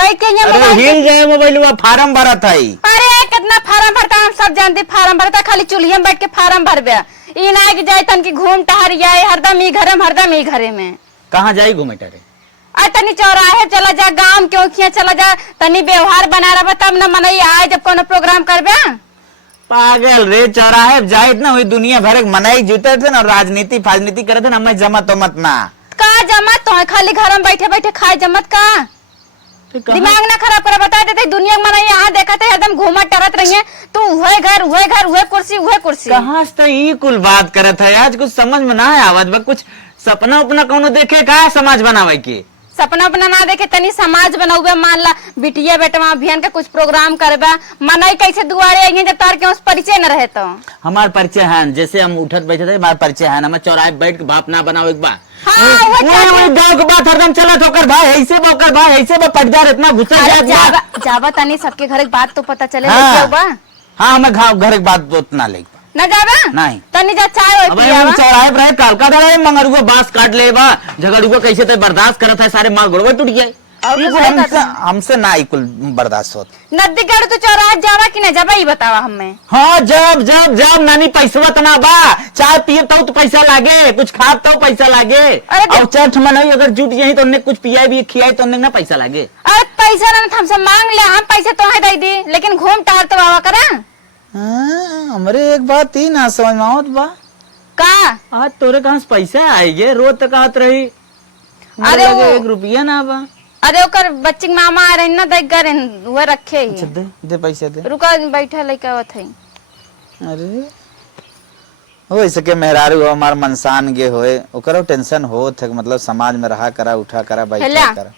बैठ के यहाँ अरे हिल जाए मोबाइल फार्म भरा था। अरे कितना फार्म भरता हम सब जानते, फार्म भरता खाली चूल्हे में बैठ के फार्म भरबे। ई ना कि जाए तन की घूम टहर जाए हरदम ई घरे में हरदम ई घरे में। कहाँ जाई घूमे टरे? आ तनी चौराहे चला जा, गांव क्यों किया चला जा, तनी व्यवहार बना रहा तब न मनई आए जब कोनो प्रोग्राम करबे। पागल रे, चौराहे जाए ना हुई दुनिया भर मनाई जुटे थे ना, राजनीति फाजनीति करे थे ना, हमें जमत मत ना का जमत तो है, खाली घर में बैठे बैठे खाए जमत का दिमाग ना खराब करा। बता देते दुनिया में मनई यहाँ देखा थे एकदम घूमा टरत रही है, तू हुए घर हुए कुर्सी। कहाँ से ये कुल बात करत है आज? कुछ समझ में ना है आवत बा। कुछ सपना उपना कौनो देखे का समाज बनावे के? सपना अपना ना देखे तनी समाज बनाऊबे। मान ला बिटिया बेटवा अभियान का कुछ प्रोग्राम करबे, मनई कैसे दुआरे आएंगे जब तार के उस परिचय न रहे तो। हमार परिचय है, जैसे हम उठत बैठे थे हमार परिचय है, हमें चौराहे बैठ के बाप ना बनाओ एक बार। गाँव के बात हरदम चलत होकर भाई ऐसे बोकर भाई ऐसे बा पटदार इतना गुस्सा जावा तनी सबके घर की बात तो पता चले। हाँ हमें घर की बात उतना ले न जाबा नहीं तनी जा चाय पियावा। चौराहे पर कालका धरे मंगरुआ बांस काट ले बा, झगड़ुआ कैसे तो बर्दाश्त करत है, सारे मार गोड़वा टूट जाए। हमसे ना कुल बर्दाश्त होत। नदी गढ़ तो चौराहे जावा कि न जाबा ई बतावा हमें। हाँ जब जब जब नानी पैसा तना बा, चाय पिए तो पैसा लागे, कुछ खा तो पैसा लागे, और चर्च में नहीं अगर जुट जाए तो कुछ पियाई भी खियाई तो ना पैसा लागे। अरे पैसा ना हमसे मांग ले, हम पैसे तो है दे दी, लेकिन घूम टहर तो बाबा करा। हमरे एक बात ही ना समझ में आवत बा का आज तोरे कहाँ से पैसा आएगे? रोज तक आत रही। अरे 1 रुपया ना बा। अरे ओकर बच्ची के मामा आ रहे ना देख गए वो रखे ही। अच्छा दे पैसा दे। रुका बैठा लइका वत है। अरे हो सके मेहरारू हो हमार मनसान गे होए, ओकरो टेंशन होत है, मतलब समाज में रहा करा उठा करा बैठा करा।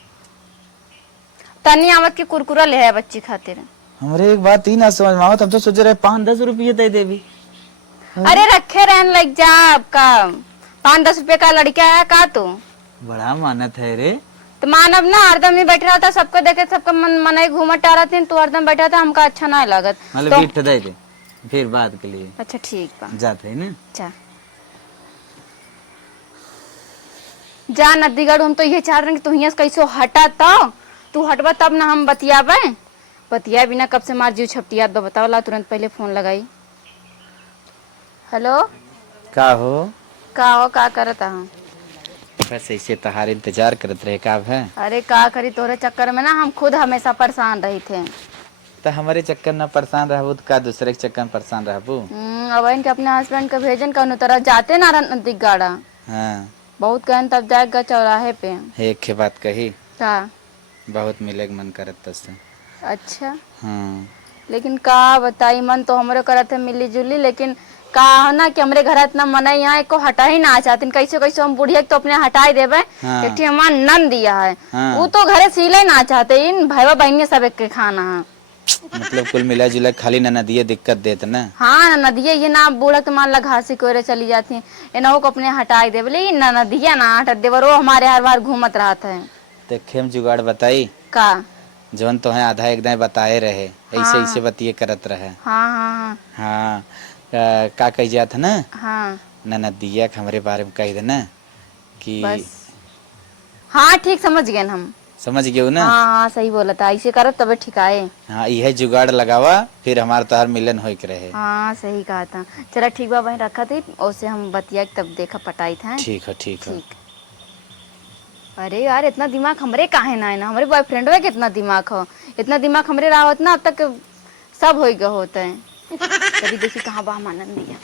तनी आवत की कुरकुरा ले है बच्ची खातिर। हमरे एक बात ही ना समझ में आवत, हम तो सोच रहे 5-10 रुपये दे देवी। अरे रखे रहन लग जा, आपका 5-10 रुपए का लड़का है का तू? बड़ा मानत है रे। तो मानव ना हरदम ही बैठ रहा था, सबको देखे सबका मन ही घूमा टहरा थी, तू हरदम बैठा था, हमका अच्छा ना लागत। मतलब बीट दे दे फिर बात के लिए। अच्छा ठीक बा जाते है ना। जा नदीगढ़, हम तो ये चाह रहे कि तू यहाँ से कैसे हटा, तो तू हटबा तब ना हम बतियाबे। बतिया बिना कब से मार जीव छपटियात बा, बताओ ला तुरंत पहले फोन लगाई। हेलो का हो का करता हूँ? बस ऐसे तहार इंतजार करत रहे का है। अरे का करी तोरे चक्कर में ना हम खुद हमेशा परेशान रही थे। तो हमारे चक्कर न परेशान रहबू तो का दूसरे के चक्कर में परेशान रहबू? अब इनके अपने हस्बैंड का भेजन कौन तरह जाते ना नदी गाड़ा। हाँ बहुत कहन तब जाएगा चौराहे पे। एक के बात कही का बहुत मिले मन करत तसे। अच्छा हाँ लेकिन का बताई, मन तो हमरे करत है मिली जुली, लेकिन का ना कि हमरे घर इतना मन यहाँ को हटा ही ना चाहती, कैसे कैसे हम बुढ़िया तो अपने हटाई देवे। हाँ। एक हमारा नन दिया है। हाँ। वो तो घरे सीले ना चाहते, इन भाईवा बहन सब एक के खाना है। मतलब कुल मिला जुला खाली नदिये दिक्कत देत ना। हाँ नदिये ये ना बूढ़ा तो मान ला घासी कोरे चली जाती है, इनको को अपने हटाई देवे, लेकिन नदिया ना हटा देवे, रो हमारे हर बार घूमत रहता है। देखे हम जुगाड़ बताई का जौन तो है आधा एक दाएं बताए रहे, ऐसे ऐसे बतिये करत रहे। हाँ हाँ हाँ का कह जात ना। हाँ नदिया के हमारे बारे में कह देना कि बस। हाँ ठीक समझ गए हम। समझ गए ना। हाँ सही बोला था, ऐसे करो तब ठीक आए। हाँ यह जुगाड़ लगावा फिर हमारा तोहर मिलन हो के रहे। हाँ सही कहा था। चला ठीक बा वहीं रखा थी, उससे हम बतिया तब देखा पटाई था। ठीक है ठीक है। अरे यार इतना दिमाग हमरे काहे ना है ना, हमारे बॉयफ्रेंड में कितना दिमाग हो, इतना दिमाग हमरे रहा होता ना अब तक सब हो गया होता है। कभी देखी कहाँ बा आनंद दिया।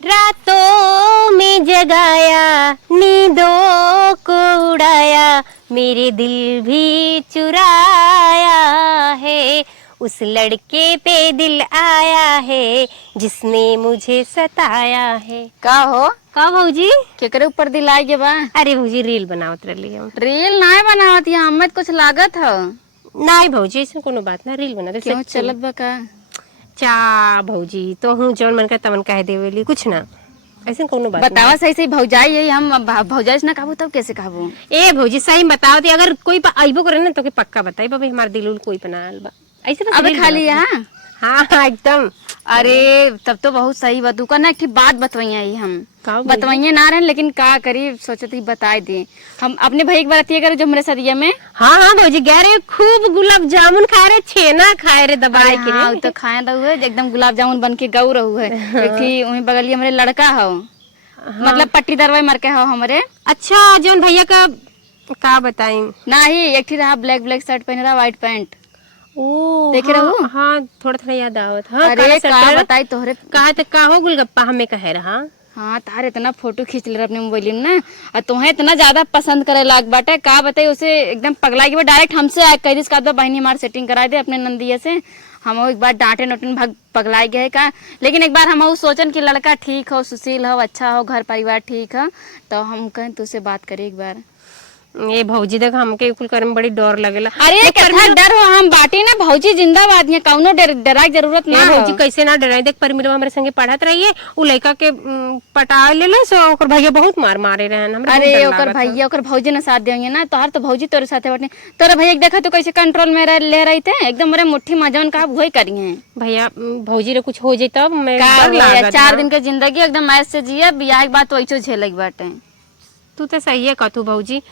रातों में जगाया, नींदों को उड़ाया, मेरे दिल भी चुराया है, उस लड़के पे दिल आया है जिसने मुझे सताया है। का हो का भौजी केकरे ऊपर दिल आ गया बा? अरे भौजी रील बनावत रही हम। रील ना बनावत यहाँ हमें कुछ लागत है। नहीं भौजी ऐसा कोनो बात ना, रील बना दे। क्यों चलत बा का? चा भौजी तो हूँ जौन मन का तमन कह देवेली, कुछ ना ऐसा कोनो बात बतावा सही सही भौजाई है, हम भौजाई से ना कहबो तब कैसे कहबो? ए भौजी सही बताओ ती, अगर कोई आइबो करे ना तो के पक्का बताई बाबा हमार दिल उल कोई बनाल बा ऐसे बस अब खाली यहाँ हाँ हाँ एकदम। अरे तब तो बहुत सही बा। तू ना एक ठे बात बतवैया ही हम का बतवैया ना रहे, लेकिन का करी सोचत ही बताए दे। हम अपने भाई के बरतिया करे जो हमारे सदिया में। हाँ हाँ भौजी गए रहे खूब गुलाब जामुन खाए रहे, छेना खाए रहे दबाए के हाँ रे। तो खाए रहू है एकदम गुलाब जामुन बन के गऊ रहू है। एक थी वही बगलिए हमारे लड़का हो, मतलब पट्टी दरवाई मर के हो हमारे। अच्छा जोन भैया का बताई ना ही एक थी रहा ब्लैक ब्लैक शर्ट पहन रहा व्हाइट पैंट। ओ देखे हाँ, रहू? हाँ थोड़ा थोड़ा याद आवत। हाँ अरे का बताई तोहरे। का हो गुलगप्पा हमें कहे रहा। हाँ तार इतना फोटो खींच ले रहा अपने मोबाइल में ना, और तुम्हें इतना ज्यादा पसंद करे लाग बाटे का बताई। उसे एकदम पगला के डायरेक्ट हमसे आए कह दिस का बहनी हमारी सेटिंग करा दे अपने नंदिया से। हम एक बार डांटे नोटन भाग पगलाई गए का, लेकिन एक बार हम सोचन कि लड़का ठीक हो, सुशील हो, अच्छा हो, घर परिवार ठीक हो, तो हम कहें तुझसे बात करें एक बार। ये भौजी देख हमके कुल करे में बड़ी डर लगेला। अरे कितना डर हो, हम बाटी ना भौजी जिंदाबाद है, कौनो डराई जरूरत ना भौजी हो। कैसे ना डराई। देख परमिलवा हमारे संगे पढ़त रहिए, उ लड़का के पटा ले लो सो ओकर भैया बहुत मार मारे रहन। हमरा बहुत अरे डर ओकर लागत भैया ओकर भौजी ने साथ देंगे ना, तोहर तो भौजी तोरे साथे बटने। तोरे भैया के देखा तो कैसे कंट्रोल में ले रही थे, एकदम मेरे मुट्ठी में जवन का वही करी है। भैया भौजी रे कुछ हो जाए तब मैं का डर भैया, लागत। 4 दिन के जिंदगी एकदम ऐसे से जिया, बियाह के बाद तो ऐसो झेलक बाटे। तू तो सही है कतू भौजी,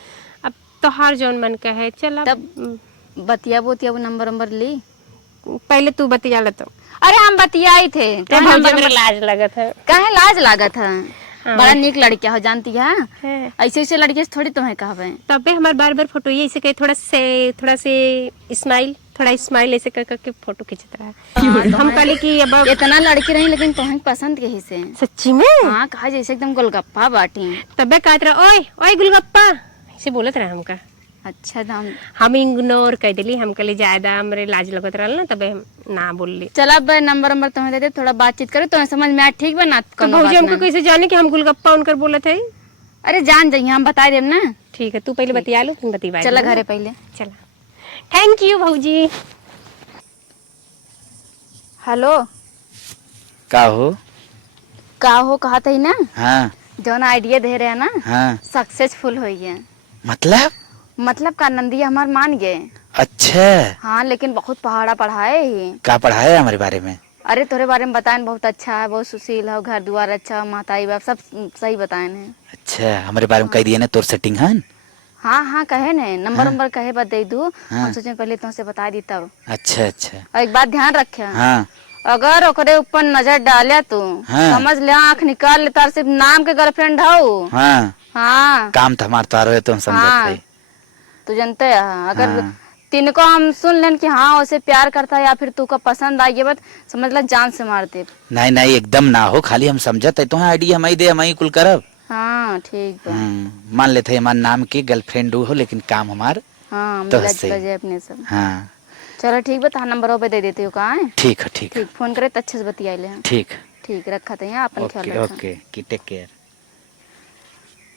अब तोहार जौन मन का है चल। अब तब बतिया बोतिया वो नंबर ली। पहले तू बतिया ले तो। अरे हम बतियाई थे तो भौजी नंबर हमरा लाज लगत है। काहे लाज लागत है। हाँ। बड़ा नीक लड़किया हो जानती है, है। ऐसे ऐसे लड़के से थोड़ी तुम्हें कहवे। तबे हमार बार बार फोटो ये ऐसे कहे थोड़ा से स्माइल ऐसे कर करके फोटो खींचत रहा। हम कहले कि अब इतना लड़की रही लेकिन तुम्हें पसंद के ही से। सच्ची में। हाँ कहा जैसे एकदम गोलगप्पा बाटी। तबे कहत रहा ओए ओए गुलगप्पा ऐसे बोलत रहा हमका। अच्छा दाम हम इग्नोर कर दिली, हम कहले ज्यादा हमरे लाज लगत रहल ना तबे हम ना बोलली। चल अब नंबर तुम्हें दे दे, थोड़ा बातचीत करो तो समझ में आए ठीक बना। तो भौजी हमको कैसे जाने कि हम गुलगप्पा उनकर बोलत है। अरे जान जाइए हम बता देम ना। ठीक है तू पहले बतिया लो फिर बतिवाई। चला घरे पहले। चला थैंक यू भौजी। हेलो का हो कहा था ही ना। हाँ जो ना आइडिया दे रहे हैं ना हाँ सक्सेसफुल हुई है। मतलब का नंदिया हमार मान गए। अच्छा हाँ लेकिन बहुत पहाड़ा पढ़ाए ही। क्या पढ़ाया हमारे बारे में? अरे तोरे बारे में बताए बहुत अच्छा है, बहुत सुशील है, घर द्वार अच्छा, माताई बाप सब सही बताए हैं। अच्छा हमारे बारे में कह दिया ना तोर सेटिंग है। हाँ कहे ने नंबर कहे बता दे दू। हाँ। हम सोचे पहले तुमसे बता दी तब। अच्छा और एक बात ध्यान रखे, हाँ अगर ओकरे ऊपर नजर डाले तू हाँ। समझ ले आँख निकाल ले, तार सिर्फ नाम के गर्लफ्रेंड हो। हाँ हाँ काम था हमार तारो है तो हम समझते हाँ। हैं। तू जानते है अगर हाँ। तिनको हम सुन लें कि हाँ उसे प्यार करता है या फिर तू का पसंद आई है, बात समझ ला जान से मार दे। नहीं एकदम ना हो, खाली हम समझते तो आइडिया हमारी दे हमारी कुल करब। हाँ ठीक बा। मान लेते हैं हमारे नाम की गर्लफ्रेंड हो लेकिन काम हमार। हाँ तो मिला सही। जुला जाए अपने सब। हाँ चलो ठीक बा, तो नंबर पे दे देती हूँ। कहाँ है? ठीक है ठीक है ठीक फोन करे तो अच्छे से बतिया ले। ठीक ठीक रखा था यहाँ अपन ख्याल ओके रखा। ओके की टेक केयर।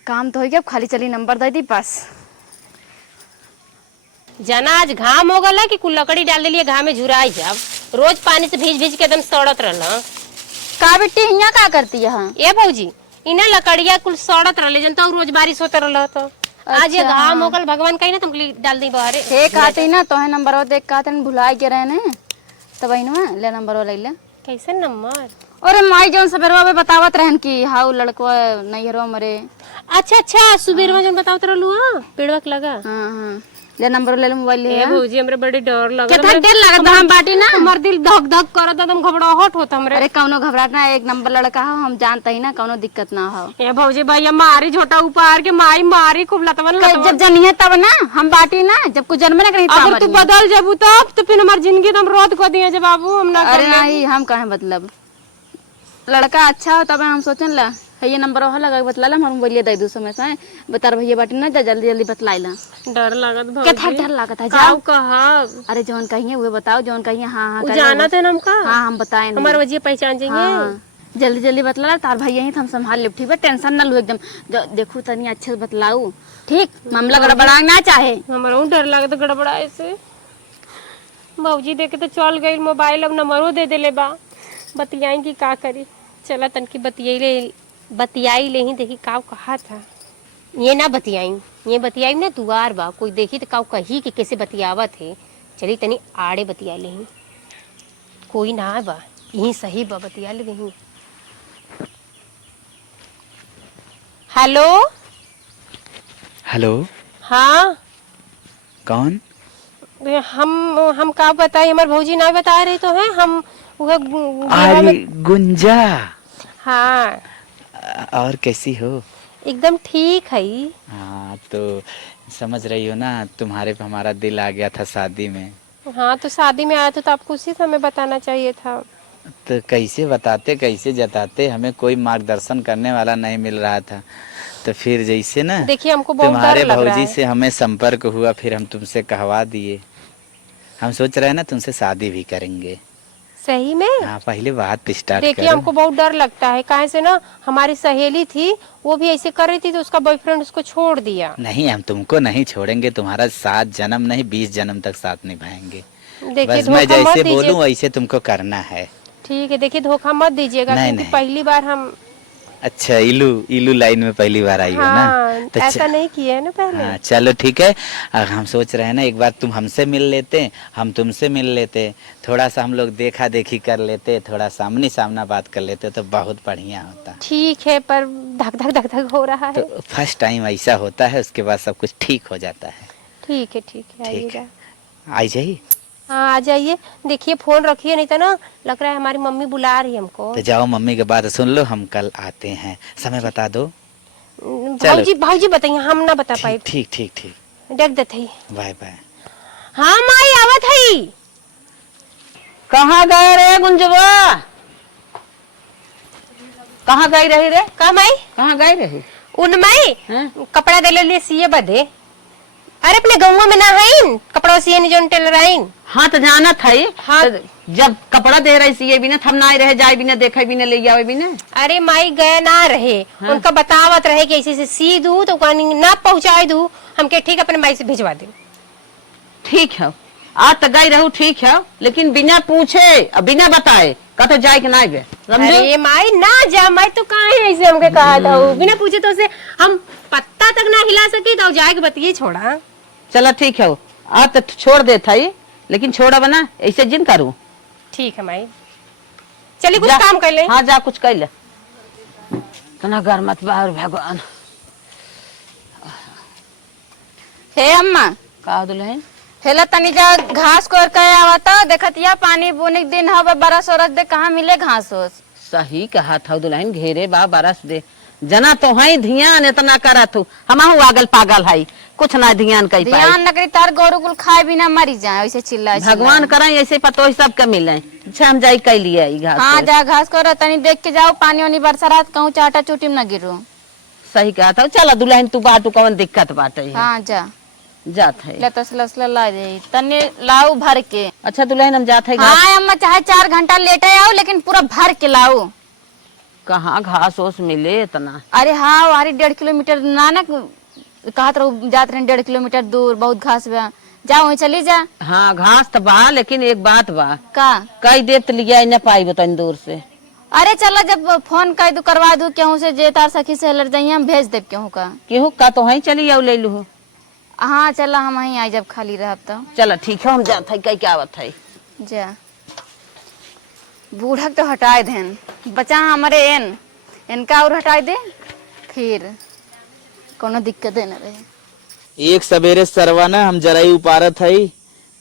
काम तो हो गया, अब खाली चली नंबर दे दी बस। जना आज घाम हो गला कि कुल लकड़ी डाल दिलिए घाम में झुराई जाब। रोज पानी से भीज के एकदम सड़त रहल। का बेटी यहाँ का करती है? ए भौजी इना लकड़िया कुल सड़त रहले जन तो रोज बारिश होते रहल। तो आज ये घाम हो गल भगवान कहीं ना तुम डाल दी बाहर। हे कहती ना तो है नंबर देख कहते न भुला के रहे ने तब ले नंबर ले ले। कैसे नंबर? अरे माई जौन सबेरवा में बतावत रहन कि हाउ लड़को नैहरवा मरे। अच्छा सुबेर में जन बतावत रहलू पेड़वा के लगा। हाँ ले नंबर ले मोबाइल ले। ए भौजी हमरे बड़ी डर लगत। कितना देर लागत हम बाटी ना। हमर दिल धक धक करत एकदम घबराहट होत हमरे। अरे कौनो घबराहट ना, एक नंबर लड़का हो, हम जानते ही ना कौनो दिक्कत ना हो। ए भौजी भैया मारी झोटा ऊपर के माई मारी खूब लतवन जब जनिए तब ना हम बाटी ना, जब कुछ जन्म ना कहीं अगर तू बदल जाबू तब तो फिर हमार जिंदगी एकदम रोद कर दिए जे बाबू हम ना। अरे नहीं हम कहे मतलब लड़का अच्छा हो तब हम सोचन ला है ये नंबर हो लगा बतला हम बोलिए दे दू समय से बता भैया बाटी ना जा जल्दी बतलाइला। डर लागत क्या भौजी। डर लागत है? जाओ कहब। अरे जौन कहिए वो बताओ, जौन कहिए हाँ जाना थे हमका। हाँ हम बताए हमारे वजह पहचान जाएंगे। हाँ जल्दी बतला तार भैया ही हम संभाल ले। ठीक है टेंशन ना लो एकदम। देखू तनी अच्छे से बतलाऊ, ठीक मामला गड़बड़ा ना चाहे। हमारा डर लागत गड़बड़ाए से। भौजी देखे तो चल गई मोबाइल, अब नंबरो दे देले बा। बतियाई की का करी, चला तनकी बतियाई ले ही देखी काव कहा था। ये ना बतियाई ना दुआर बा, कोई देखी तो काव कही कि कैसे बतियावत है। चली तनी आड़े बतिया ले ही। कोई ना है बा, यही सही बा, बतिया ले नहीं। हेलो हेलो, हाँ कौन? हम का बताए, हमारे भौजी ना बता रहे तो हैं हम वह अरे गुंजा, हाँ और कैसी हो? एकदम ठीक है। हाँ तो समझ रही हो ना, तुम्हारे पे हमारा दिल आ गया था शादी में। हाँ तो शादी में आया तो आपको उसी समय बताना चाहिए था। तो कैसे बताते, कैसे जताते, हमें कोई मार्गदर्शन करने वाला नहीं मिल रहा था। तो फिर जैसे ना देखिए हमको बहुत तुम्हारे डर लग रहा भौजी है। से हमें संपर्क हुआ, फिर हम तुमसे कहवा दिए। हम सोच रहे हैं ना तुमसे शादी भी करेंगे। सही में? हाँ, पहले बात स्टार्ट देखिए करो। हमको बहुत डर लगता है, काहे से ना हमारी सहेली थी वो भी ऐसे कर रही थी तो उसका बॉयफ्रेंड उसको छोड़ दिया। नहीं, हम तुमको नहीं छोड़ेंगे, तुम्हारा 7 जन्म नहीं 20 जन्म तक साथ निभाएंगे। देखिए बस मैं धोखा मत जैसे दीजिए। बोलूं वैसे तुमको करना है। ठीक है, देखिए धोखा मत दीजिएगा नहीं, क्योंकि नहीं। पहली बार हम अच्छा, इलू लाइन में पहली बार आई हो ना? हाँ तो ऐसा नहीं किया है ना पहले। हाँ चलो ठीक है। हम सोच रहे हैं ना एक बार तुम हमसे मिल लेते, हम तुमसे मिल लेते, थोड़ा सा हम लोग देखा देखी कर लेते, थोड़ा सामने सामना बात कर लेते तो बहुत बढ़िया होता। ठीक है पर धक धक धक धक हो रहा है। तो फर्स्ट टाइम ऐसा होता है, उसके बाद सब कुछ ठीक हो जाता है। ठीक है ठीक है, ठीक आइएगा। आई जाइए। हाँ आ जाइए। देखिए फोन रखिए नहीं तो ना लग रहा है हमारी मम्मी बुला रही है हमको। तो जाओ मम्मी की बात सुन लो, हम कल आते हैं, समय बता दो। भाजी भाजी बताइए, हम ना बता पाए। ठीक ठीक ठीक, देख देते ही। Bye bye. हाँ माई आवत है। कहाँ गए रे गुंजवा? कहाँ गई रही रे? का माई? कहाँ गई रही? उन माई हैं? कपड़ा दे ले सिए बदे। अरे अपने गौवा में ना है कपड़ा सिए नहीं जोन टेलर आइन। हाँ तो जाना था ही। हाँ। तो जब कपड़ा दे रही सी भी ना, हम ना रहे जाए भी ना, देखे भी ना, ले जावे भी ना। अरे माई गए ना रहे। हाँ। उनका बतावत रहे कि ऐसे से सी दू तो कहनी ना पहुंचाए दू, हमके ठीक अपने माई से भिजवा दे। ठीक है, आज तो गई रहू, ठीक है, लेकिन बिना पूछे और बिना बताए कतो जाए के ना बे। अरे माई ना जा, माई तो कहाँ है ऐसे हमके कहा था बिना पूछे तो उसे हम पत्ता तक ना हिला सकी तो जाए के बतिए छोड़ा। चलो ठीक है, आज तो छोड़ दे था ही, लेकिन छोड़ा बना ऐसे जिन करूँ। ठीक है माई, चलिए कुछ जा। काम कर ले। हाँ जा कुछ कर ले। तना घर मत बाहर भगवान। हे अम्मा, का दुल्हन? हेला तनी जा घास को के आवता, देखतिया पानी बोने के दिन हवा बरस औरत दे, कहाँ मिले घास ओस। सही कहा था दुल्हन, घेरे बा बरस दे, जना तो है ध्यान इतना करा तू, हम आगल पागल है, कुछ ना ध्यान कई पाए। ध्यान न करी तार गोरु कुल खाए बिना मरी जाए, ऐसे चिल्ला भगवान करे ऐसे पतो सबके मिले। अच्छा हम जाई कई लिए ई घास। हाँ जा घास को तनी देख के जाओ, पानी वानी बरसा रात कहूँ चाटा चुटी में न गिरो। सही कहा था। चला दुल्हन तू बाटू कौन दिक्कत बाटे। हाँ जा जात है। लतसलसला ला जाई तनी लाऊ भर के। अच्छा दुल्हन हम जात है घास। हाँ अम्मा, चाहे 4 घंटा लेटे आओ लेकिन पूरा भर के लाऊ। कहाँ घास ओस मिले इतना? अरे हाँ वारी 1.5 किलोमीटर ना कहत रहो, जात रहे 1.5 किलोमीटर दूर, बहुत घास बा, जा वहीं चली जा। हाँ घास तो बा, लेकिन एक बात बा, का कई देर तो लिया न पाई बताइन दूर से। अरे चला जब फोन कर दू करवा दू केहू से, जे तार सखी से लड़ जाइए हम भेज देव केहू का। केहू का तो वहीं चली आओ ले लू। हाँ चला हम वहीं आई जब खाली रहब तो। चलो ठीक है, हम जात है, कई क्या आवत है। जा बूढ़क तो हटाए देन, बचा हमारे इनका और हटाए दे, फिर कोनो दिक्कत न रहे। एक सवेरे सरवा ना हम जराई उपारत है,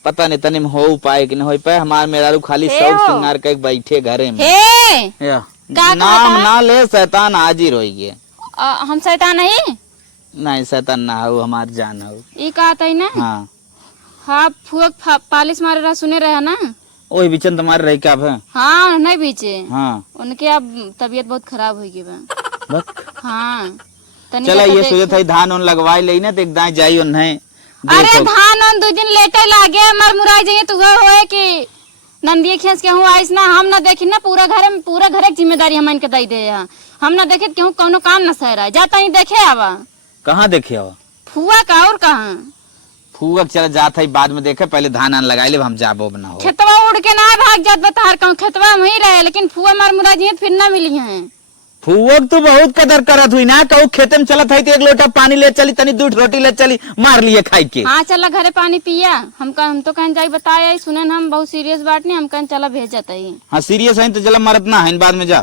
पता नहीं तने हो पाए कि नहीं हो पाए। हमार मेरारू खाली हे सब हो। सिंगार के बैठे घरे में। हे या, का नाम कहता? ना ले, शैतान हाजिर होइए। हम शैतान नहीं, नहीं शैतान ना हो, हमार जान हो। ये कहता है ना। हाँ हाँ फुक पालिश मारे रहा, सुने रहे ना। ओही बिचन तुम्हारे रही का है। हाँ नहीं बीचे, हाँ उनके अब तबीयत बहुत खराब हो गई बा। बक हाँ तनी चला सा ये देख- सोचत है धान उन लगवाई ले ना, तो एक दाएं जाई उन्हें अरे देखो। धान उन 2 दिन लेटे लागे मर मुराई जाइए तो होए कि नंदिए खेस के हूँ आइस ना, हम ना देखी ना पूरा घर की जिम्मेदारी हम इनके दई दे यहाँ। हम ना देखे केहू कोनो काम न सह रहा है, जाता ही देखे आवा। कहाँ देखे हो? फुआ का और कहाँ? फूक चला जात है, बाद में देखे, पहले धान आन लगाई ले, हम जाबो बना हो। खेतवा उड़ के ना भाग जात बता, खेतवा वहीं रहे, लेकिन फुआ मर मुराई जाइए फिर ना मिली है। फुवक तो बहुत कदर करत हुई ना, कहू खेते में चलत है तो एक लोटा पानी ले चली, तनी दूध रोटी ले चली, मार लिए खाई के। हाँ चला घरे पानी पिया, हम तो कहन जाई बताया सुनन हम बहुत सीरियस बात नहीं, हम कहन चला भेज जाता ही। हाँ सीरियस है तो चला मरत ना है, बाद में जा।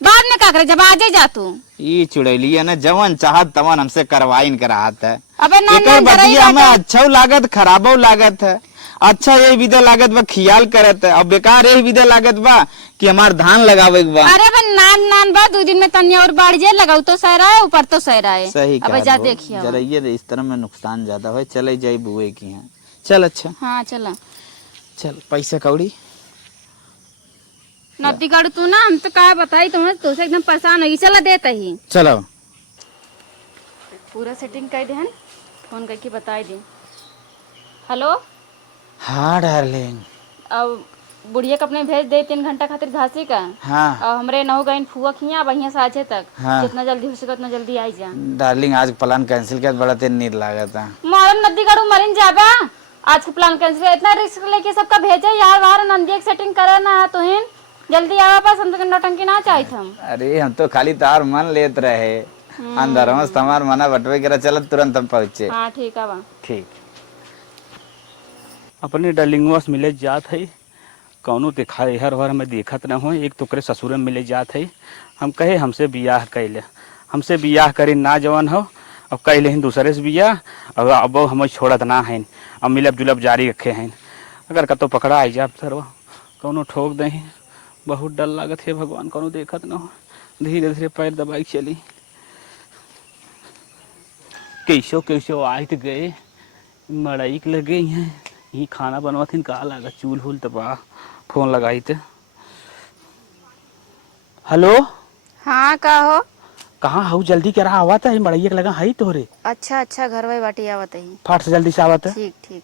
बाद में का करे जब आ जा तू। ये चुड़ैली है ना, जवन चाहत तवन हमसे करवाइन करात है। अबे ना एकर बतिया हमें अच्छा लागत खराबो लागत है। अच्छा ये विदे लागत बा खियाल करत है, और बेकार ये विदे लागत बा कि हमार धान लगावे के बा। अरे बे नान बा 2 दिन में तन्नी और बढ़ जाए, लगाऊ तो सह रहा है ऊपर तो सह रहा है। सही अब जा देखिए जरा ये इस तरह में नुकसान ज्यादा हो, चले जाई बुए की है। चल अच्छा हाँ चला चल, पैसा कौड़ी नब्बी गाड़ू तू ना, हम तो क्या बताई तुम्हें, तो से एकदम परेशान होगी। चला देता ही चलो पूरा सेटिंग कर दे, फोन करके बताई दे। हेलो हाँ डार्लिंग। अब बुढ़िया के अपने भेज दे 3 घंटा खातिर घासी का। हाँ और हमरे नहु गईन फुआ खिया बढ़िया साझे तक। हाँ। जितना जल्दी हो सके उतना जल्दी आई जा। डार्लिंग आज प्लान कैंसिल कर, बड़ा तेज नींद लागत है। मारन नदी गाड़ू मरिन जाबा, आज के प्लान कैंसिल, इतना रिस्क लेके सबका भेजे यार, बाहर नंदी की सेटिंग करे ना तुहिन जल्दी आवा पास, हम तो नौटंकी ना चाहिए हम। अरे हम तो खाली तार मन लेत रहे, अंदर में हमार मना बटवे के चल तुरंत हम पहुँचे। हाँ ठीक है बा ठीक। अपने डलिंगवा से मिले जात है, कौनो देखा हर हर में देखत न हो, एक तोकरे ससुर में मिले जात है। हम कहे हमसे बियाह कैले, हमसे बियाह करे ना जवान हो, अब कैले हैं दूसरे से बियाह, अब हम छोड़त ना है, अब मिलब जुलब जारी रखे हैं। अगर कतो पकड़ा आई जाब सर कौनो ठोक दे, बहुत डर लागत है भगवान, कौनो देखत न हो। धीरे धीरे पैर दबाई चली, कैसो कैसो आए तो गए, मड़ाई के लगे हैं, ये खाना बनवाथिन का लागत, चूल हुल तबा फोन लगाई थे। हेलो हाँ का हो। कहाँ हूँ, जल्दी क्या रहा आवा था, मड़ैया के लगा है तोरे। अच्छा घर वही बाटी आवत ही। फाट से जल्दी से आवा था। ठीक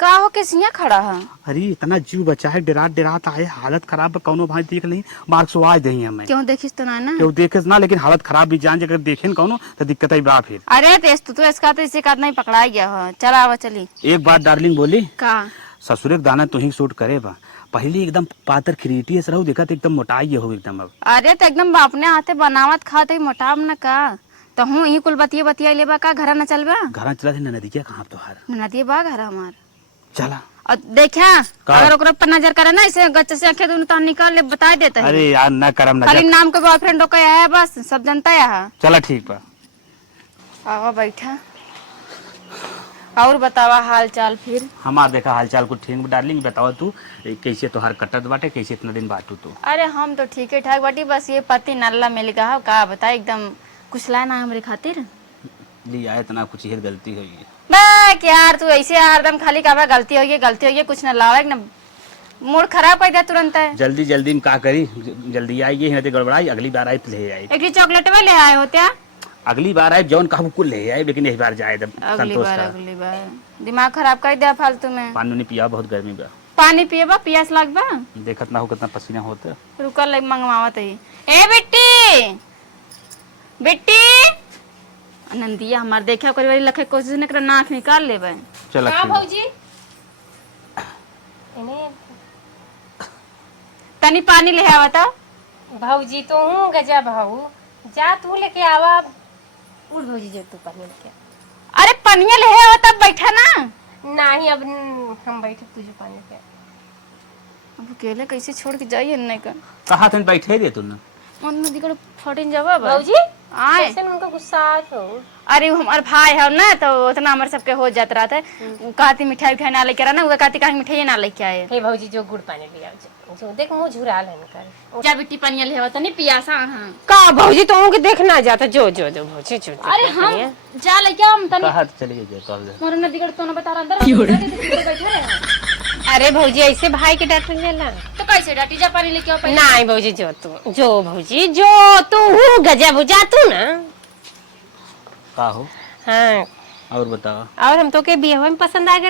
का हो किसिया खड़ा है। अरे इतना जीव बचा है, डरात आए, हालत खराब, कौनो भाई देख नहीं, मार्क्स आवाज दही हमें। क्यों देखिस तो ना क्यों देखे ना, लेकिन हालत खराब भी जान, अगर देखे कौनो तो दिक्कत ही बा फिर। अरे तेज तो इसका तो इसी का नहीं पकड़ा गया हो। चला आवा चली। एक बात डार्लिंग बोली, का ससुरे के दाना तुही सूट करे बा, पहले एकदम पातर खरीटी से रहू, देखा तो एकदम मोटाई हो एकदम। अब अरे तो एकदम अपने हाथे बनावत खाते मोटाब न का, तो हूँ यही कुल बतिया लेबा का, घर न चलबा। घर चला थे नदिया कहाँ तो हर नदी बा घर हमार। चला और देखा अगर ओकरा पर नजर करे ना, इसे गच्चे से आंखें दोनों तो निकाल ले बताई देता है। अरे यार न करम न खाली नाम के बॉयफ्रेंड होकर है बस, सब जनता है। चला ठीक बा। आवा बैठा और बतावा हाल चाल फिर। हमार देखा हाल चाल को ठीक डार्लिंग, बताओ तू कैसे तोहार कटत बाटे, कैसे इतना दिन बाटू तू। अरे हम तो ठीक ठाक बाटी, बस ये पति नल्ला मिल गया का बता, एकदम कुछ लाना हमरे खातिर लिया इतना कुछ ही गलती हुई है। बा यार तू ऐसे हरदम खाली काबा गलती हो गई कुछ न लावे न मूड खराब कर दिया तुरंत है। जल्दी में का करी, जल्दी आई नहीं गड़बड़ाई, अगली बार आई तो ले आई। एक चॉकलेट में ले आए हो क्या? अगली बार आए जौन कहूँ कुल ले आए, लेकिन इस बार जाए अगली बार दिमाग खराब कर दिया फालतू में। पानी नहीं पिया, बहुत गर्मी बा। पानी पिए बा, पियास लग बा। देखत ना हो कितना पसीना होता। रुका लग मंगवावत है। ए बिट्टी नंदिया हमार देखा कोई बारी लखे कोशिश न कर नाक निकाल लेबे। चल का भौजी तनी पानी ले आवा था। भौजी तो हूँ गजा भाऊ, जा तू लेके आवा। उठ भौजी जो तू पानी लेके। अरे पनिया ले आवा तब बैठा ना। नहीं अब हम बैठे, तुझे पानी लेके। अब अकेले कैसे छोड़ के जाइए नहीं कर। कहा तुम बैठे दे तू ना, मन में दिखड़ फटिन जावा भौजी आए। कैसे उनका गुस्सा आत हो। अरे वो हमारे भाई है ना, तो उतना हमारे सबके हो जात रहा था। कहती मिठाई ना लेके ना, वो कहती कहीं मिठाई ना लेके आए। हे भौजी जो गुड़ पानी ले आओ, जो देख मुंह झुराल है कर। जा बेटी पनिया ले आवा तनी पियासा। हां का भौजी तो के देखना जाता, जो भौजी जो। अरे हम जा लेके हम तनी कहा चली गई कॉल। मोर नदी गड़ तो ना बता रहा अंदर बैठा रहे। अरे भौजी ऐसे भाई के डांट लेला तो कैसे डाटी? जा पानी लेके आओ पहले। नहीं भौजी जो तू, जो भौजी जो तू हूँ गजा बुझा तू ना। का हो हाँ और बताओ। और हम तो के बियाह में पसंद आ गई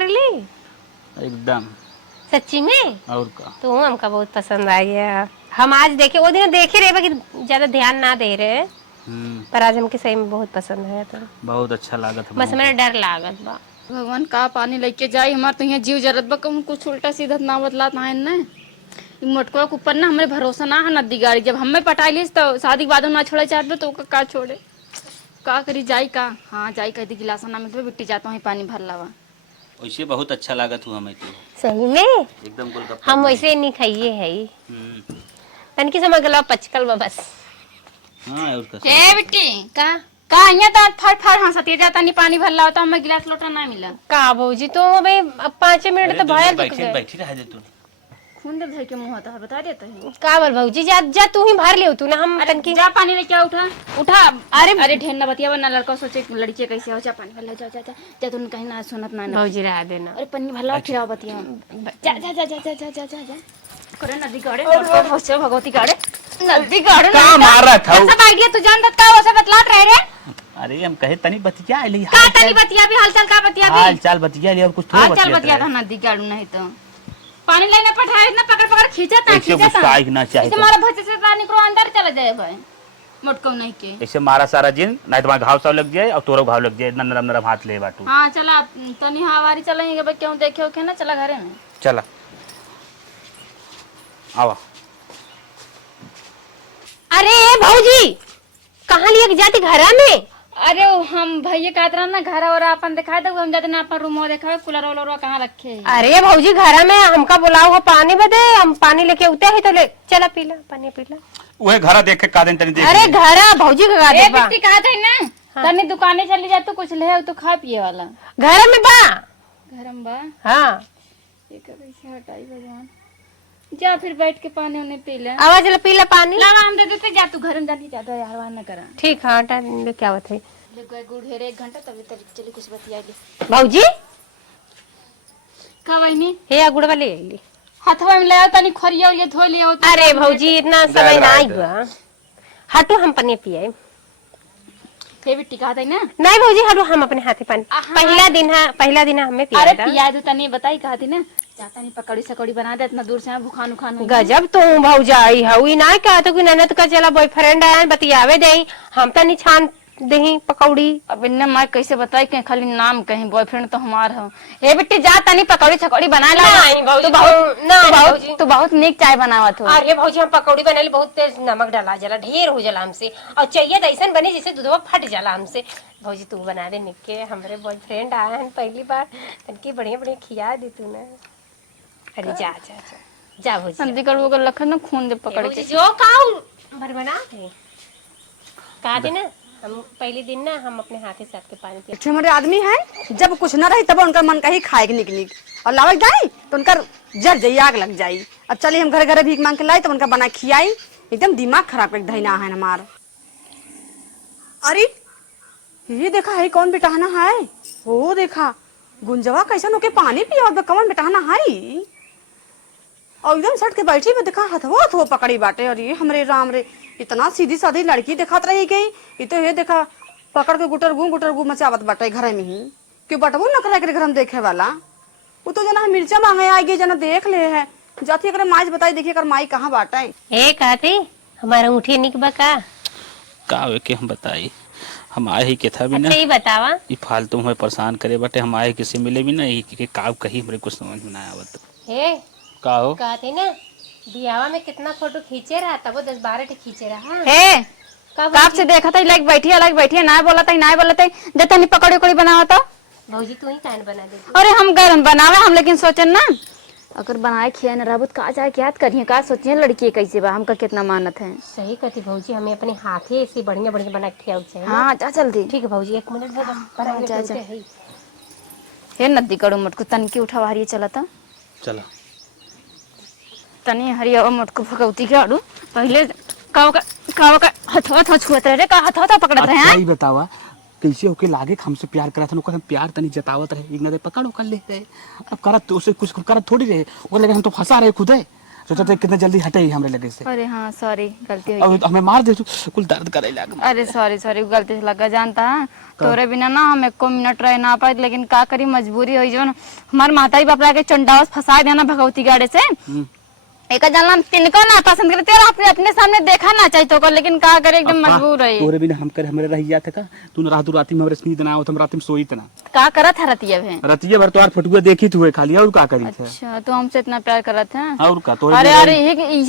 एकदम सच्ची में। और का तो हमका बहुत पसंद आ गया। हम आज देखे, वो दिन देखे रहे कि ज्यादा ध्यान ना दे रहे, पर आज हमके सही में बहुत पसंद है। तो बहुत अच्छा लागत। बस मेरा डर लागत बा। भगवान का पानी लेके जाई, हमार तो यहाँ जीव जरत बा, कहूं कुछ उल्टा सीधा ना बतलात ना है ना। मोटको के ऊपर ना हमारे भरोसा ना है नदी गाड़ी। जब हमें पटा ली तो शादी के बाद ना छोड़े चाहते तो का छोड़े, का करी जाई का। हाँ जाई कहती गिलासा ना मिलते बिट्टी जाता हूँ पानी भर लावा। वैसे बहुत अच्छा लागत हुआ हमें तो सही में एकदम गोलगप्पा। हम वैसे नहीं खाइए है तनकी समझ गला पचकल बा बस। हाँ और कसम। ए बिट्टी का यहाँ तो फट फट हाँ सती जाता नहीं पानी भर लावा तो हमें गिलास लोटा ना मिला। का भौजी तो भाई अब 5 मिनट तो भयल रुक गए। बैठी रह दे तू। खून जब धर के मुंह होता है बता देता है। का बोल भौजी जा जा तू ही भर ले तू ना हम तनकी जा पानी लेके उठा। अरे ढेर ना बतिया ना लड़का सोचे लड़की कैसे हो। जा पानी भर ला जा तुम कहीं ना सुनत ना। भौजी रहा देना। अरे पन्नी भर ला फिर बतिया। जा जा जा जा जा जा जा जा करे नदी गाड़े मोटको भगवती गाड़े नदी गाड़े का मार रहा था सब आइडिया तू जानत का ओसे बतलात रह रे। अरे हम कहे तनी बतिया आइली का तनी बतिया भी हालचाल का बतिया भी हाल चाल बतिया लिया और कुछ थोड़ा हालचाल बतिया था नदी गाड़ू नहीं तो पानी लेने पठाए इतना पकड़ पकड़ खींचा था ना चाहिए तुम्हारा भच्चे से पानी को अंदर चला जाए भाई मोटको नहीं के। ऐसे मारा सारा दिन नहीं तो घाव साव लग जाए और तोरो घाव लग जाए नरम नरम हाथ ले बाटू। हाँ चला तनी हवारी चलेंगे भाई क्यों देखे ओके ना चला घरे में चला आवा। अरे भौजी कहाँ लिए जाती घरा में? अरे हम भैया कहते रहा ना घर और अपन दिखाए तो हम जाते ना अपन रूम देखा कूलर वूलर कहाँ रखे है। अरे भौजी घरा में हमका बुलाओ हो पानी बदे हम पानी लेके उते है तो ले चला पीला पानी पीला। वह घरा देख के का दिन तनी देख। अरे घरा भौजी का ए बिट्टी कहा था ना तनी दुकाने चली जा तो कुछ ले तो खा पिए वाला घर में बा घर में बा। हाँ ये कैसे हटाई भगवान जा फिर बैठ के पानी उन्हें पी ले। आवाज ले पीला पानी लावा हम दे देते जा तू घर में जानी ज्यादा यार ना करा। ठीक है टाइम क्या बात है गुड़ ढेरे 1 घंटा तभी तक चली कुछ बतिया ले। भौजी का वही हे गुड़वा ले आइली हथवा में ले आओ तनी खोरिया और ये धो लियो। अरे भौजी इतना समय ना आई हुआ हटो हम पानी पिए। हे बिट्टी कहा था ना नहीं भौजी हटो हम अपने हाथे पानी पहला दिन हमें पिया अरे था। पिया दो तनी बताई कहा थी ना जाता नहीं पकौड़ी सकौड़ी बना दे इतना दूर से भूखान उखान हो। गजब तुम भौजाई हई ना क्या तो ननद का चला बॉयफ्रेंड आया बतियावे दे हम तो नहीं छान दही पकौड़ी। अब इन्ने मैं कैसे बताई कि खाली नाम कहीं बॉयफ्रेंड तो हमार हो। ए बिट्टी जा तनी पकौड़ी छकौड़ी बना ला। नहीं भौजी तू बहुत नीक चाय बनावत हो। अरे भौजी हम पकौड़ी बनाली बहुत तेज नमक डाला जला ढेर हो जला हमसे और चाहिए तो ऐसा बनी जैसे दूधवा फट जाला हमसे। भौजी तू बना दे निके हमरे बॉयफ्रेंड आए हैं पहली बार तनकी बढ़िया बढ़िया खिया दी तू ना। अरे जा जा जा जा भौजी संदी कर वो लखन ना खून जब पकड़ के जो काऊ भर बना दे कहा दे ना हम पहले दिन ना हम अपने हाथे से आपके पानी पिया। हमारे आदमी है जब कुछ न रही तब उनका मन कहीं खाए निकली और लावक जाए तो उनका जर जाई आग लग जाई। अब चलिए हम घर घर भीख मांग के लाई तो उनका बना खियाई एकदम दिमाग खराब कर धैना है हमार। अरे ये देखा है कौन बेटाना है वो देखा गुंजवा कैसा नो के पानी पिया कौन बेटाना है और एकदम सट के बैठी में देखा हथवा हथवा पकड़ी बाटे। और ये हमरे राम रे इतना सीधी साधी लड़की दिखात रही गई ये तो ये देखा पकड़ के गुटर गु मचावत बाटे घर में ही क्यों बटबू न करे घर में देखे वाला वो तो जना मिर्चा मांगे आएगी जना देख ले है जाती अगर माई बताई देखिए अगर माई कहाँ बाटा है। ए कहते हमारा उठी निक बका का वे के हम बताई हम आए ही के था भी ना। अच्छा ये बतावा ये फालतू हमें परेशान करे बटे हम आए किसी मिले भी ना ये का कही हमरे कुछ समझ में ना आवत। हे का हो कहते ना बियावा में कितना फोटो खींचे रहा तब वो 10-12 टे खींचे रहा। हे कब से देखा था लाइक बैठी ना बोला था जब तनी पकौड़ी उकौड़ी बनावा था। भौजी तू ही कान बना दे। अरे हम गरम बनावे हम लेकिन सोचन ना अगर बनाए खिया न रहबुत का जाए क्या करिए का सोचिए लड़की कैसे बा हमका कितना मानत है। सही कहती भौजी हमें अपने हाथे ऐसे बढ़िया बढ़िया बना के खियाऊ चाहिए। हाँ जा जल्दी ठीक है भौजी 1 मिनट बस जा जा हे नदी कड़ो मटको तनकी उठा हारिए चला था चला तनी हरिया मटको भगवती के आड़ू पहले का हथवा छुअत रहे का हथवा पकड़त रहे हैं। बतावा कैसे होके लागे हमसे प्यार करा था हम प्यार तनी जतावत रहे इग्ना दे पकड़ कर ले रहे अब करत तो उसे कुछ करत थोड़ी रहे वो लगे हम तो फंसा रहे खुद है सोचा था कितना जल्दी हटे हमरे लगे से। अरे हाँ सॉरी गलती हुई। अब हमें मार दे कुल दर्द करे लगा। अरे सॉरी गलती से लगा जानता है तोरे बिना ना हम 1 मिनट रह ना पाए लेकिन का करी मजबूरी हुई जो हमारे माता ही बाप के चंडावस फंसा दिया ना भगवती गाड़े से एक जानला तिनको ना पसंद करे तेरा अपने सामने देखा ना चाहिए तो लेकिन का करे एकदम मजबूर है तोरे बिना हम कर हमरे रह जाते का तू रात राती में हमरे स्नीत ना हो तुम रात में सोई तना का करत है रतिया भे रतिया भर तोहार फोटुआ देखी तू खाली और का करी थे अच्छा तो हमसे इतना प्यार करत है और का तो अरे अरे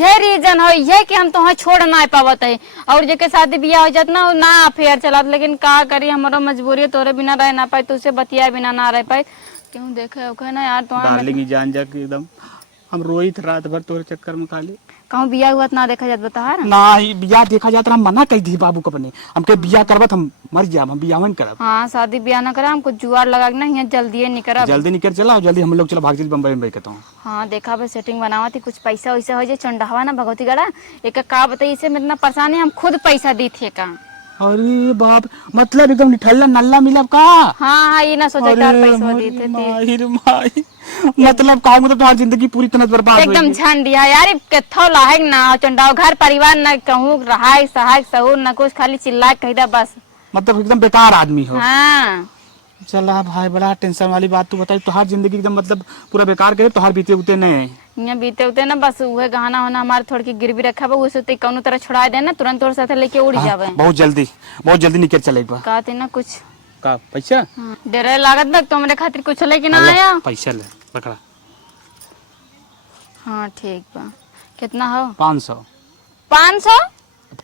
ये रीजन हो ये कि हम तो छोड़ ना पावत है और जेके शादी बियाह हो जात ना ना अफेयर चलत लेकिन का करी हमारो मजबूरी तोरे बिना रह ना पाए तुझसे बतिया बिना ना रह पाए क्यों देखे ओके ना यार तो डार्लिंग जान जा के एकदम हम रोई थे रात भर तोरे चक्कर में खाली कहूँ बियाह हुआ ना देखा जात बता ना ही बियाह देखा जाता हम मना कही थी बाबू को अपने हमके बियाह करबत हम मर जाब हम बियाह करब हाँ शादी बियाह ना करा हमको जुआर लगा के ना यहाँ जल्दी नहीं करा जल्दी निकल चला जल्दी हम लोग चलो भाग चल बम्बई में कहता हूँ हाँ देखा भाई सेटिंग बनावा थी कुछ पैसा वैसा हो जाए चंडावा ना भगवती गड़ा एक का बताइए इसे में इतना परेशानी हम खुद पैसा दी थे का अरे बाप मतलब एकदम निठल्ला नल्ला मिलब का हाँ ये ना सोचा चार पैसा दी थे माहिर माही मतलब का मतलब तुम्हारी जिंदगी पूरी तरह बर्बाद हो एकदम झंडिया यार कथो लायक ना हो चंडाव घर परिवार ना कहूँ रहाय सहायक सहूर ना कुछ खाली चिल्ला कही दा बस मतलब एकदम बेकार आदमी हो हाँ चला भाई बड़ा टेंशन वाली बात तू बताई तुहार जिंदगी एकदम मतलब पूरा बेकार करे तुहार बीते उते नहीं यहाँ बीते उते ना बस वह गहना होना हमारे थोड़ी की गिरवी रखा बा उसे तो कौनो तरह छुड़ा देना तुरंत तोर साथ लेके उड़ जावे बहुत जल्दी निकल चले कहते ना कुछ का पैसा डरे लागत बा तुमरे खातिर कुछ लेके ना आया पैसा ले पकड़ा हाँ ठीक बा कितना हो 500 500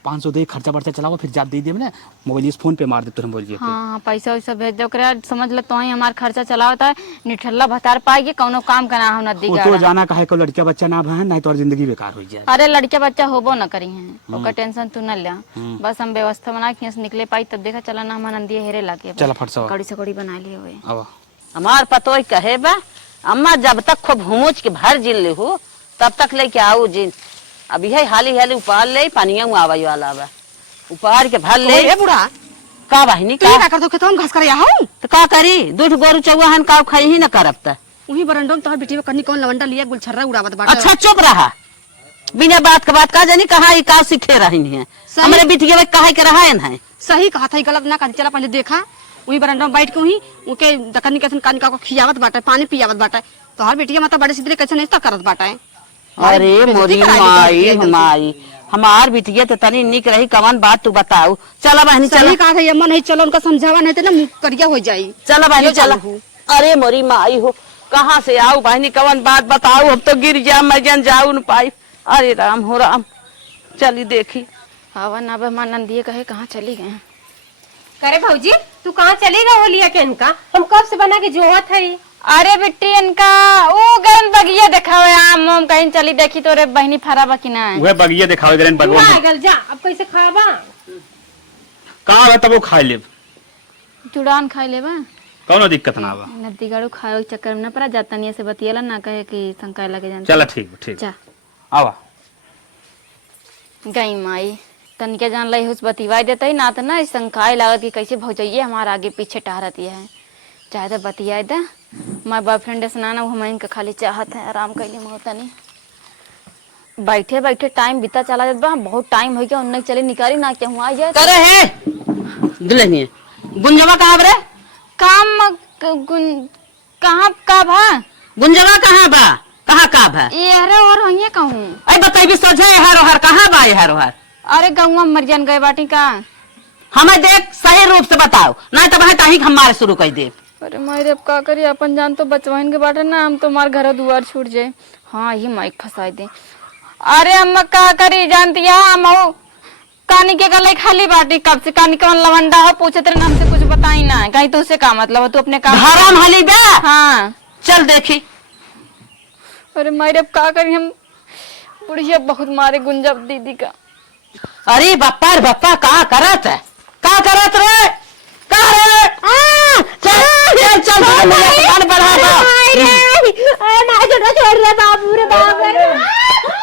500 दे खर्चा बर्चा चलाओ फिर जा दे दे ना मोबाइल फोन पे मार दे तुम बोलिए हाँ पैसा वैसा भेज दो ओकरा समझ लो तो ही हमार खर्चा चलावता है निठल्ला भतार पाएगी कौनो काम करना हो नदी तो जाना काहे को लड़का बच्चा ना बहन नहीं तो जिंदगी बेकार हो जाए अरे लड़का बच्चा होबो न करी है ओकर टेंशन तू न ले बस हम व्यवस्था बना के निकले पाई तब देखा चला ना हम नंदी हेरे लाके चला फट सवा कड़ी से कड़ी बना लिए हुए अब हमार पतोई कहे बा अम्मा जब तक खूब हुमुच के भर जिन ले हो तब तक लेके आओ जिन अब यही हाली हाली उपार ले पानिया में आवाई वाला बा उपार के भर ले ए बुढ़ा का बहिनी तू का कर दो खेतों घास कर आऊ तो का करी दूध गोरु चौहान का खाई ही न करब त वही बरंडों में तोहर बेटी में कन्नी कौन लवंडा लिया गुलछर्रा उड़ावत बाटे अच्छा चुप रहा बिना बात का बात का जानी कहा ई का सीखे रही है हमरे बिटिया में काहे के रहा है सही कहा था गलत ना कहा चला पहले देखा वही बरंडों में बैठ के वही उनके दकनी कैसे कानिका को खियावत बाटे पानी पियावत बाटे तोहर बेटिया माता बड़े सिद्धरे कैसे नहीं तो करत बाटे अरे मोरी माई हमारी हमार बिटिया तो तनी निक रही कवन बात तू बताऊ चला बहनी चला सही कहा था अम्मा नहीं चलो उनका समझावा नहीं तो ना मुंह करिया हो जाई चला बहनी यो चला चालू हो। अरे मोरी माई हो कहाँ से आऊ बहनी कवन बात बताऊ अब तो गिर जा मैं जन जाऊ न पाई अरे राम हो राम चली देखी हवा ना बा नंदिये कहे कहाँ चली गए करे भौजी तू कहाँ चलेगा वो लिया के इनका हम कब से बना के जोहत है अरे बिट्टी इनका वो गरन बगिया देखा हुआ आम उम कहीं चली देखी तो रे बहनी फरा बा कि ना वह बगिया दिखावे गरन भगवान आगल जा अब कैसे खावा का है तब वो खा ले चुड़ान खाई लेबा कौनो दिक्कत ना बा नदी गाड़ू खाए के चक्कर में ना पड़ा जाता नहीं से बतियला ना कहे कि शंका लगे जान चला ठीक जा आवा गई माई तनिके जान लाई हुस बतिवाई देते ही ना तो ना शंकाए लागत कि कैसे भौजाइए हमारे आगे पीछे टहरती है चाहे तो बतियाए दे माय बॉयफ्रेंड से ना वो हमारे का खाली चाहत है आराम कैले में होता नहीं बैठे बैठे टाइम बीता चला जाता बा बहुत टाइम हो गया उन्ने चले निकाली ना क्या हुआ जाए करे है दुल्हनिया गुंजवा कहाँ बरे काम कहाँ का भा गुंजवा कहाँ बा कहाँ का बा ये हरे और होइए कहूँ अरे बताइए सोचे हर हर कहाँ बा ये हर हर अरे गौवा मर गए बाटी का हमें देख सही रूप से बताओ नहीं तो वह ताही हमारे शुरू कर दे अरे माई अब का करी अपन जान तो बचवाइन के बाटे ना हम तो हमारे घर दुआर छूट जाए हाँ ये माइक फंसाई दे अरे अम्मा का करी जानती है हम कानी के गले खाली बाटी कब से कानी कौन लवंडा हो पूछे तेरे नाम से कुछ बताई ना कहीं तो उससे का मतलब तू अपने काम हराम हली बे हाँ चल देखी अरे माई अब का करी हम बुढ़िया बहुत मारे गुंजब दीदी का अरे बप्पा रे बप्पा का करत है का करत रे का रे चल चल चल कान बढ़ा छोड़ रे बाबू रे बाबू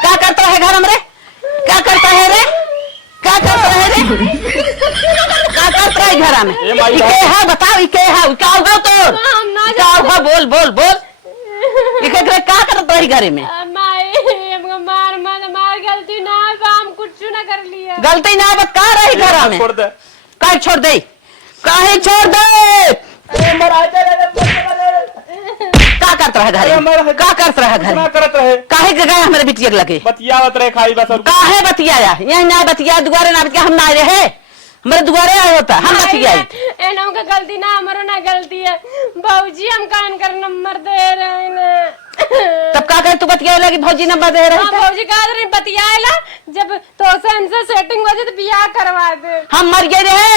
क्या करता है घर में रे क्या करता है रे क्या करता है रे क्या करता है घर में इके है बताओ इके है क्या होगा तो क्या होगा बोल बोल बोल इके क्या करता है घर में मार गलती ना हम कुछ ना कर लिया गलती ना बता रही घर में छोड़ दे काहे छोड़ दे काहे छोड़ दे का करता है घरे में? का करता है घर में? करत रहे काहे के गया हमारे बिटिया के लगे? बतियावत रहे खाई बस और काहे बतियाया? यही ना बतिया दुआरे ना बतिया, हम ना रहे हमारे दुआरे आए होता हम बतियाई। एनों का गलती ना हमारो ना गलती है बाबूजी, हम कान कर नंबर दे रहे हैं। तब का करे तू बतिया लगी भौजी नंबर दे रहे थे? बाबूजी कहा रहे बतियाला, जब तो से इनसे सेटिंग हो जाए तो बियाह करवा दे। हम मर गए रहे,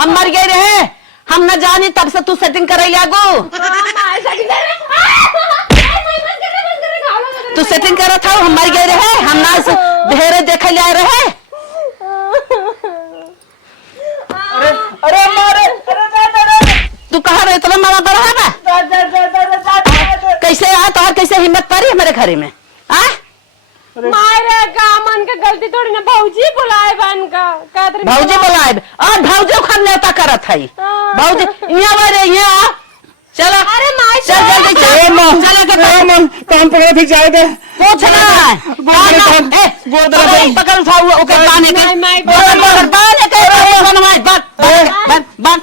हम मर गए रहे, हम न जानी तब से तू सेटिंग करे लागू। तू सेटिंग कर था, हम मर गए रहे, हम ना ढेरे देखे ले रहे। अरे मारे तू कहा रहे इतना मारा बड़ा है? कैसे आ तो कैसे हिम्मत पारी हमारे घरे में? आ मारे का मन का गलती थोड़ी ना, भौजी बुलाए बन का भौजी बुलाए और भौजी खान न्योता करत है। भौजी यहाँ बारे यहाँ चलो। अरे माई चल जल्दी चल, चलो काम पकड़े फिर जाए दे पूछ ना पकड़ उठाओ ओके बाने के माई बाने के बनवाए बन बन बन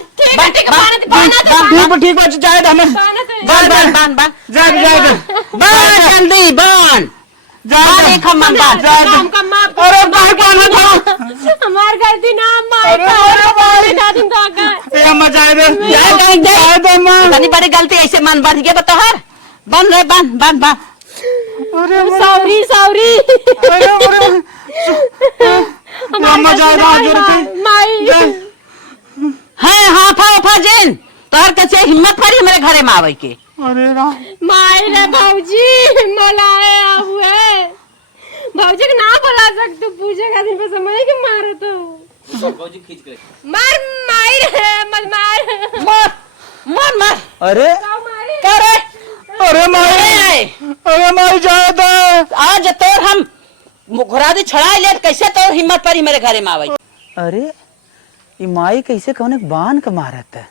ठीक बात जाए हमें बन बन बन बन जाए बन जल्दी बन जाने खम्मा बन अरे भाई कौन था हमार गलती ना माई का दिन का ए अम्मा जाए दे जाए दे तनी बड़ी गलती ऐसे मन बन गया बता हर बन रे बन बन बन सॉरी सॉरी अम्मा जाए दे माई है हाँ फा जिन तोहर कैसे हिम्मत पड़ी मेरे घरे में आवे के? अरे राम माई रे भौजी मलाए हुए भौजी के ना बुला सकते, पूछे का दिन पे समय के मारो तो भौजी खींच के मार माई रे मत मार मार मार मार अरे करे अरे माई जाए दे आज तोर हम घुरादी छड़ाई ले कैसे तोर हिम्मत पड़ी मेरे घरे में आवे? अरे ये माई कैसे कौन बांध के मारत है?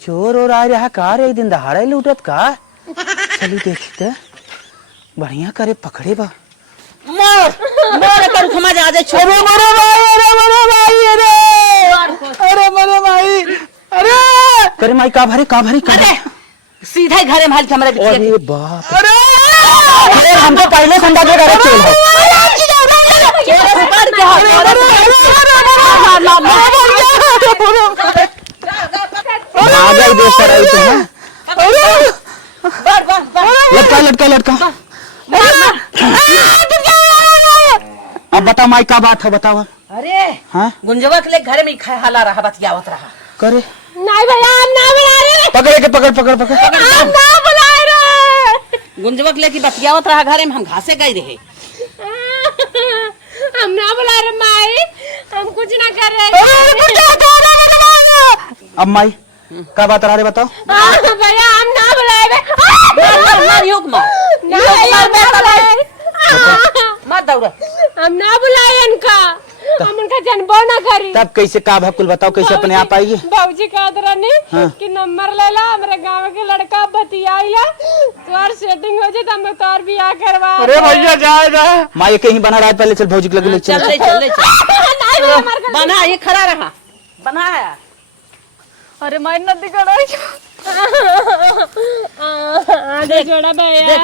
चोर और आ रहा कार एक दिन दहाड़ा लूटत का? चली देखते बढ़िया करे पकड़े बा। मोर मोर कर समझ आ जाए छोड़। अरे मरे माई अरे मरे माई अरे करे माई का भरे अरे सीधा ही घरे में हाल हमारे बिटिया अरे बाप अरे हम तो पहले संडा के घरे चल है आगे देश रहा है तो लटका लटका अब बता माई का बात है बताओ। अरे हाँ गुंजवा के लिए घरे में हाला रहा बतियावत रहा करे नहीं भैया हम ना बुला रहे, पकड़े के पकड़ हम ना बुला रहे, गुंजवा के लिए की बतियावत रहा घरे में, हम घासे गए रहे। हम ना बुला रहे माई, हम कुछ ना कर रहे। अब माई का बात रहा रे बताओ। भैया हम ना बुलाए मत दौड़ हम ना बुलाए इनका, हम उनका जनबो ना करी। तब कैसे का भकुल बताओ कैसे अपने आप आइए? बाबूजी कह रहे हाँ। कि नंबर ले ला हमारे गांव के लड़का बतियाइला, तोर सेटिंग हो जाए तो हम तोर बियाह करवा। अरे भैया जाए दे माई कहीं बना रहा है पहले चल भौजी के लगे चल चल बना ये खड़ा रहा बनाया। अरे माई नदी करो आधे जोड़ा भैया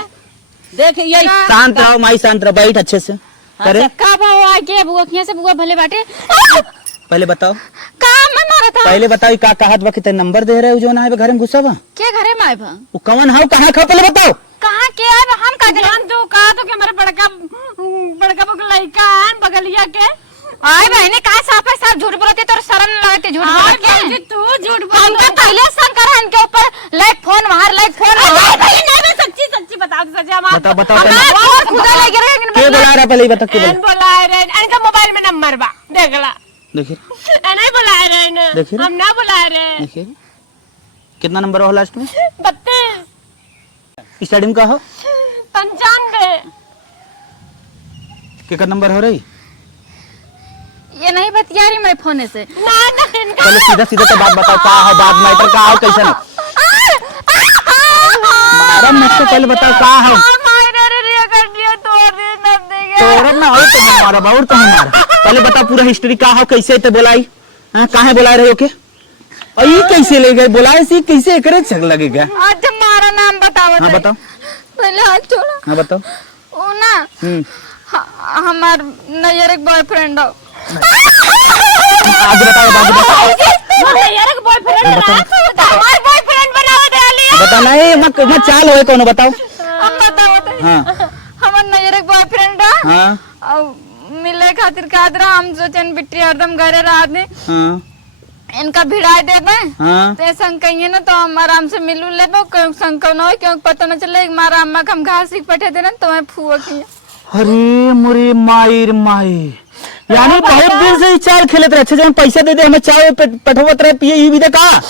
देख यही शांत रहो माई शांत रहो बैठ अच्छे से करे। का भाव आके बुआ किया से बुआ भले बाटे पहले बताओ काम में मारा था पहले बताओ का कहत बा कितने नंबर दे रहे हो जो ना है घर में घुसा बा के घरे में आए भा वो कौन है कहाँ खा पहले बताओ। कहाँ के आए हम का जान तो कहा तो कि हमारे बड़का लड़का है बगलिया के आए बहने का साफ है सब झूठ बोलते तो शर्म नहीं लगती झूठ बोलते तू झूठ हम का पहले शंकर है इनके ऊपर लाइक फोन बाहर लाइक फोन नहीं सच्ची सच्ची बताओ सच्ची हम बताओ बताओ पहले हमारा खुदा लग रहा है के बुला रहा पहले बता के बुला बोला रहे इनका मोबाइल में नंबर बा देखला देखिए नहीं बुला रहे ना देखिए हम ना बुला रहे देखिए कितना नंबर हो लास्ट में 32 इस साइड में का हो 95 के नंबर हो रही ये नहीं बतिया रही मैं फोन से ना ना इनका पहले सीधा सीधा तो बात बताओ का है बात मैटर का हो कैसे ना मारा मुझसे पहले बताओ का है तोरब ना हो तो हमारा बाउर तो हमारा पहले बताओ पूरा हिस्ट्री का हो कैसे तो बोलाई हां काहे बुला रहे हो के और ये कैसे ले गए बोला ऐसे कैसे करे छक लगेगा? आज हमारा नाम बताओ। हाँ बताओ। पहले हाथ छोड़ा। हाँ बताओ। वो ना हमार नैयर एक बॉयफ्रेंड हो। आज बताओ बात बताओ। यार एक बॉयफ्रेंड हमार बॉयफ्रेंड बनाओ दे लिया। बता नहीं मत चाल होए कौन बताओ। हम बताओ तो। हाँ हमार नैयर एक बॉयफ्रेंड हो। हाँ और मिले खातिर कादरा हम सोचन बिट्टी हरदम घरे रह दे। हाँ इनका भिड़ाई दे दे। हाँ ते संग कहिए ना तो हम आराम से मिलू लेबो क्यों संग न हो क्यों पता न चले हमारा अम्मा हम घास ही पठे देना तो मैं फुआ की। अरे मुरे माई माई यानी बहुत दिन से चाल खेलते रहे। अच्छा जब पैसा दे दे हमें चाय पठवत रहे पिए ये भी देखा।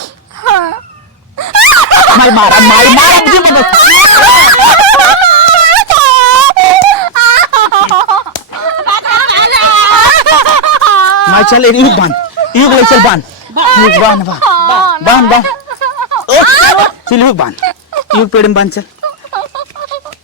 माई मारा माई मार मुझे मत। माई चल एक बांध एक ले चल बांध एक बांध बांध बांध बांध चल एक बांध एक पेड़ में बांध चल।